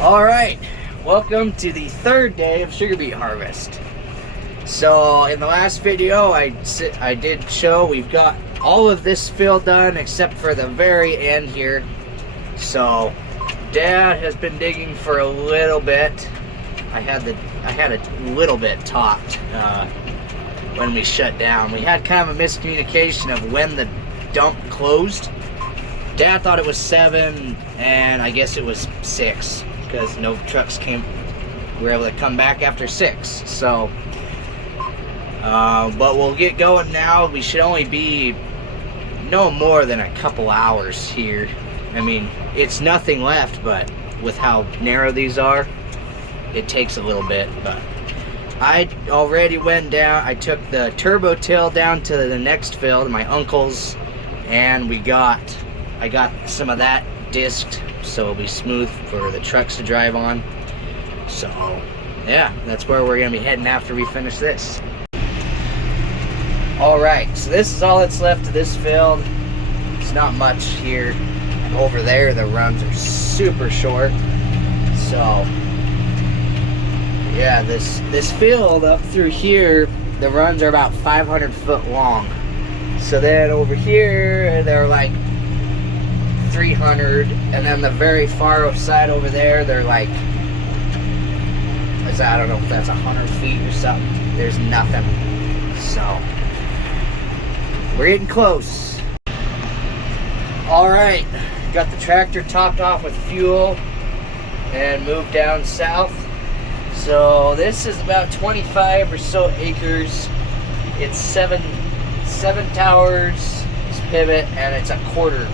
All right, welcome to the third day of sugar beet harvest. So in the last video I did show we've got all of this field done except for the very end here. So Dad has been digging for a little bit. I had a little bit topped when we shut down. We had kind of a miscommunication of when the dump closed. Dad thought it was 7 and I guess it was 6. Because no trucks were able to come back after 6. So, but we'll get going now. We should only be no more than a couple hours here. I mean, it's nothing left, but with how narrow these are, it takes a little bit. But I already went down. I took the turbo till down to the next field, my uncle's, and I got some of that disked, so it'll be smooth for the trucks to drive on. So yeah, that's where we're gonna be heading after we finish this. All right, so this is all that's left of this field. It's not much here, and over there the runs are super short. So yeah, this field up through here, the runs are about 500 foot long. So then over here they're like 300, and then the very far side over there, they're like, I don't know if that's 100 feet or something. There's nothing. So we're getting close. All right, got the tractor topped off with fuel and moved down south. So this is about 25 or so acres. It's seven towers, this pivot, and it's a quarter.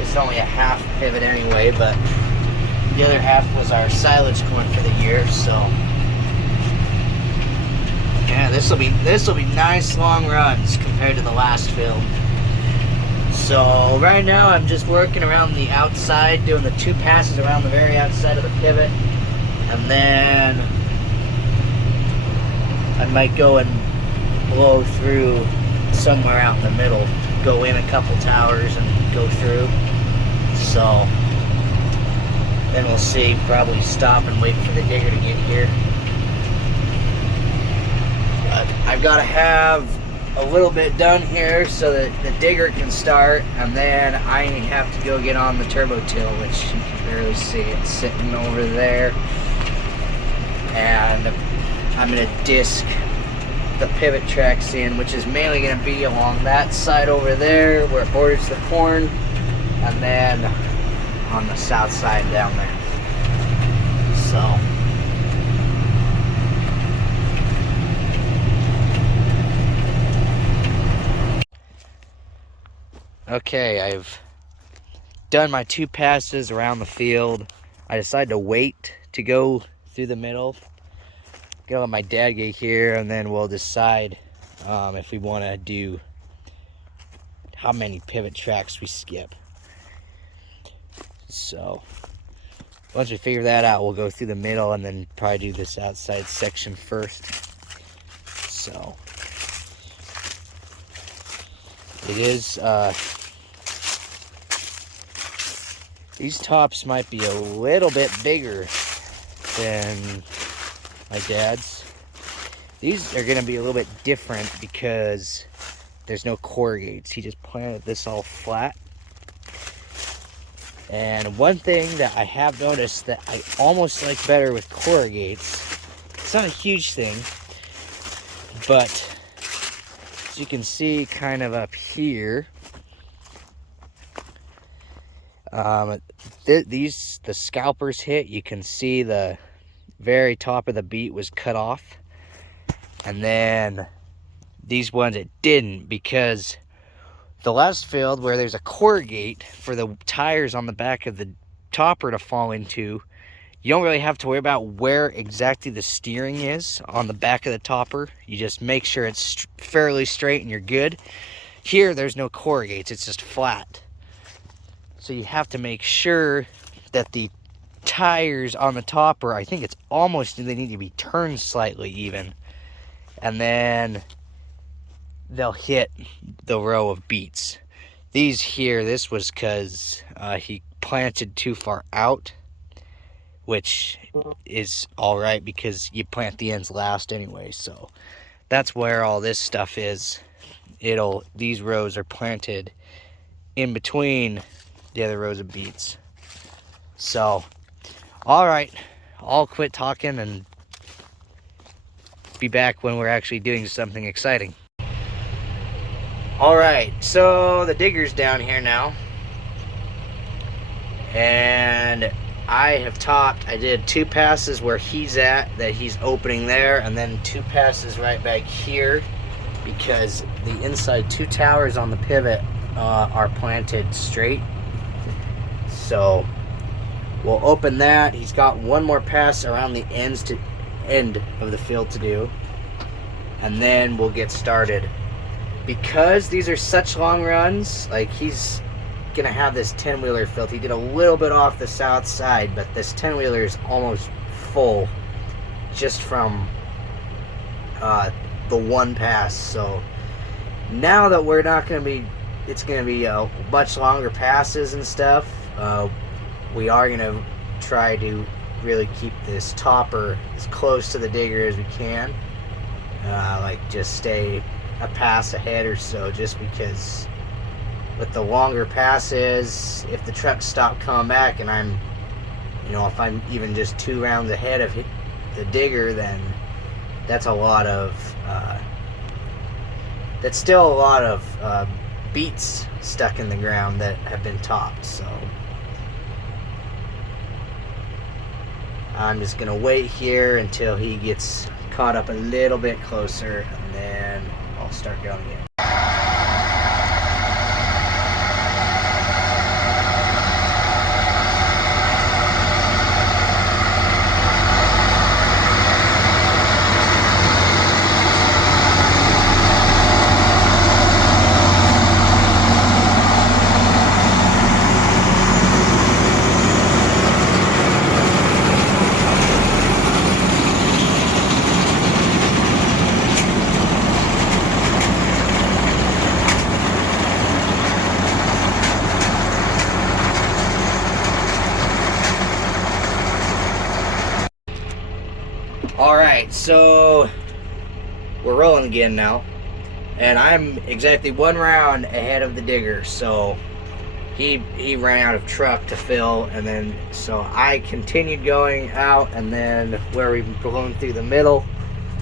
It's only a half pivot anyway, but the other half was our silage corn for the year. So yeah, this will be nice long runs compared to the last field. So right now I'm just working around the outside, doing the 2 passes around the very outside of the pivot, and then I might go and blow through somewhere out in the middle. Go in a couple towers and go through. So then we'll see, probably stop and wait for the digger to get here. But I've got to have a little bit done here so that the digger can start, and then I have to go get on the turbo till, which you can barely see. It's sitting over there, and I'm going to disc the pivot tracks in, which is mainly going to be along that side over there where it borders the corn, and then on the south side down there. So okay, I've done my 2 passes around the field. I decided to wait to go through the middle. Gonna let my dad get here, and then we'll decide if we want to do how many pivot tracks we skip. So once we figure that out, we'll go through the middle and then probably do this outside section first. So it is these tops might be a little bit bigger than my dad's. These are going to be a little bit different because there's no corrugates. He just planted this all flat. And one thing that I have noticed that I almost like better with corrugates, it's not a huge thing, but as you can see kind of up here, the scalpers hit, you can see the very top of the beet was cut off, and then these ones it didn't, because the last field where there's a corrugate for the tires on the back of the topper to fall into, you don't really have to worry about where exactly the steering is on the back of the topper. You just make sure it's fairly straight and you're good. Here there's no corrugates, it's just flat, so you have to make sure that the tires on the topper, I think it's almost, they need to be turned slightly even, and then they'll hit the row of beets. These here, this was because he planted too far out, which is all right because you plant the ends last anyway. So that's where all this stuff is. These rows are planted in between the other rows of beets. So, all right, I'll quit talking and be back when we're actually doing something exciting. All right, so the digger's down here now, and I have topped. I did 2 passes where he's at, that he's opening there, and then 2 passes right back here, because the inside 2 towers on the pivot are planted straight. So we'll open that. He's got 1 more pass around the end of the field to do, and then we'll get started. Because these are such long runs, like, he's gonna have this 10-wheeler filled. He did a little bit off the south side, but this 10-wheeler is almost full just from the 1 pass. So now that we're not gonna be, it's gonna be much longer passes and stuff. We are gonna try to really keep this topper as close to the digger as we can. Like, just stay a pass ahead or so, just because with the longer passes, if the trucks stop coming back and I'm, if I'm even just 2 rounds ahead of the digger, then that's a lot of, that's still a lot of beets stuck in the ground that have been topped. So I'm just gonna wait here until he gets caught up a little bit closer, and then I'll start going again. Alright, so we're rolling again now, and I'm exactly 1 round ahead of the digger. So he ran out of truck to fill, and then so I continued going out, and then where we've blown through the middle,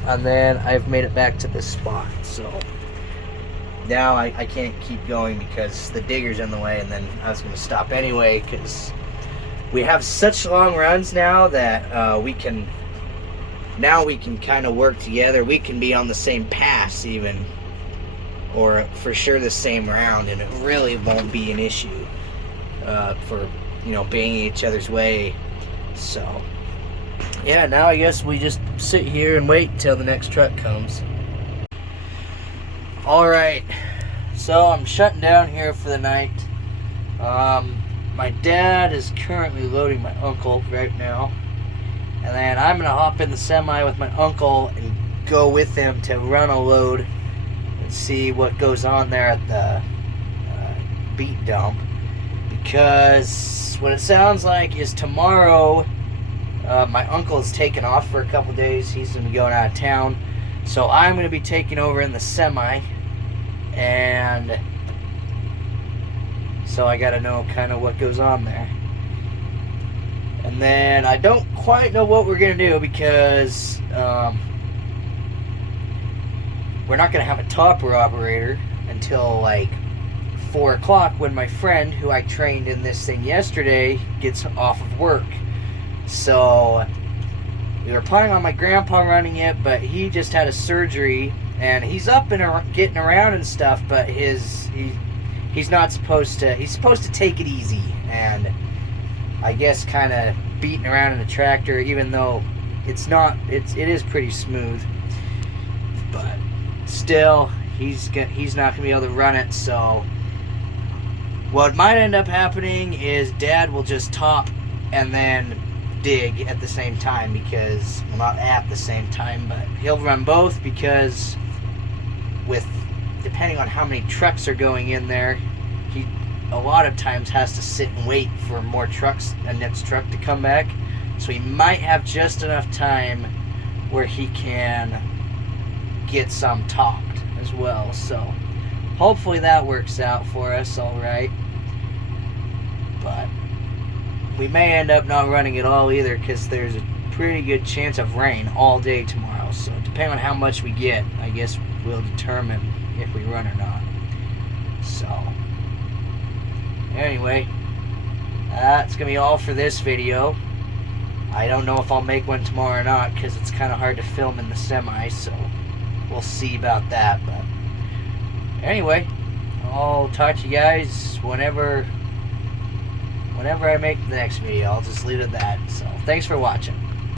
and then I've made it back to this spot. So now I can't keep going because the digger's in the way, and then I was going to stop anyway because we have such long runs now that we can kind of work together. We can be on the same pass even, or for sure the same round, and it really won't be an issue for being each other's way. So yeah, now I guess we just sit here and wait till the next truck comes. Alright, so I'm shutting down here for the night. My dad is currently loading my uncle right now, and then I'm going to hop in the semi with my uncle and go with him to run a load and see what goes on there at the beet dump. Because what it sounds like is tomorrow, my uncle is taking off for a couple days. He's going to be going out of town. So I'm going to be taking over in the semi. And so I got to know kind of what goes on there. And then I don't quite know what we're going to do because we're not going to have a topper operator until like 4 o'clock when my friend, who I trained in this thing yesterday, gets off of work. So we were planning on my grandpa running it, but he just had a surgery and he's up and getting around and stuff, but he's not supposed to. He's supposed to take it easy and I guess kind of beating around in a tractor, even though it is pretty smooth, but still he's not gonna be able to run it. So what might end up happening is Dad will just top and then dig at the same time, because, well, not at the same time, but he'll run both, because depending on how many trucks are going in there, a lot of times has to sit and wait for more trucks, a next truck to come back. So he might have just enough time where he can get some topped as well. So hopefully that works out for us all right. But we may end up not running at all either, because there's a pretty good chance of rain all day tomorrow. So depending on how much we get, I guess we'll determine if we run or not. So anyway, that's gonna be all for this video. I don't know if I'll make one tomorrow or not, because it's kind of hard to film in the semi, so we'll see about that. But anyway, I'll talk to you guys whenever I make the next video. I'll just leave it at that. So thanks for watching.